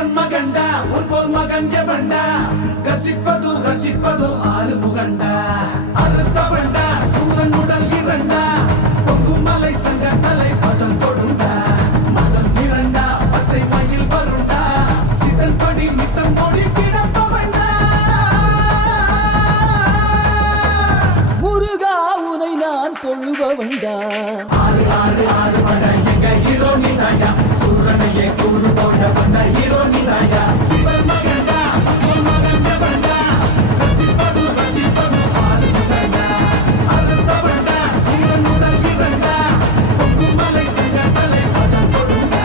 சிவன் மகண்டா உன் போல் மகன் எவண்டா கச்சிப்பது ரச்சிப்பது ஆறு முகண்டா அறுத்தவண்டா சூரன் உடல் இரண்டா பொங்கும் மலை சங்க தலை பதம் கொடுண்டா மதம் இரண்டா பச்சை மயில் வருண்டா சிதன் படி மித்தம் மொழி கிடப்பவண்டா முருகா உனை நான் தொழுபவண்டா ஆறு ஆறு ஆறு வட எங்க ஹீரோ நீதாயா சூரனையே கூறு போட்ட வந்த ஹீரோ நீதாயா சிவன் மகண்டா உன் மகன் எவண்டா கச்சிப்பது ரச்சிப்பது ஆறு முகண்டா அறுத்தவண்டா சூரன் உடல் இரண்டா பொங்கும் மலை சங்க தலை பதம் கொடுண்டா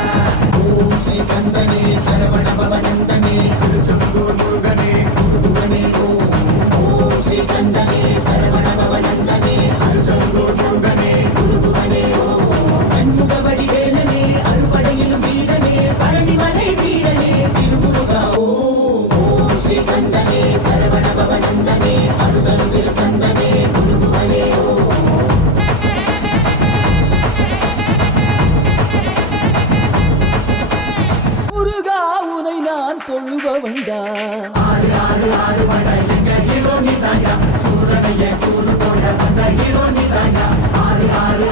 ஓம் ஸ்ரீ கந்தனே சரவண பவநந்தனே திருச்செந்தூர் முருகனே குருபுவனே ஓம் ஸ்ரீ கந்தனே சரவண பவநந்தனே திருச்செந்தூர் முருகனே குருபுவனே கண்முக வடிவேலனே அறுபடையிலும் வீரனே பழனிமலை வீரனே திருமுருகா ஓம் ஸ்ரீ கந்தனே சரவண பவநந்தனே அருதருகில் சந்தனே குருபுவனே முருகா உனை நான் தொழுபவண்டா ஆறு ஆறு ஆறு வட எங்க ஹீரோ நீதாயா சூரனையே கூறு போட்ட வந்த ஹீரோ நீதாயா ஆறு ஆறு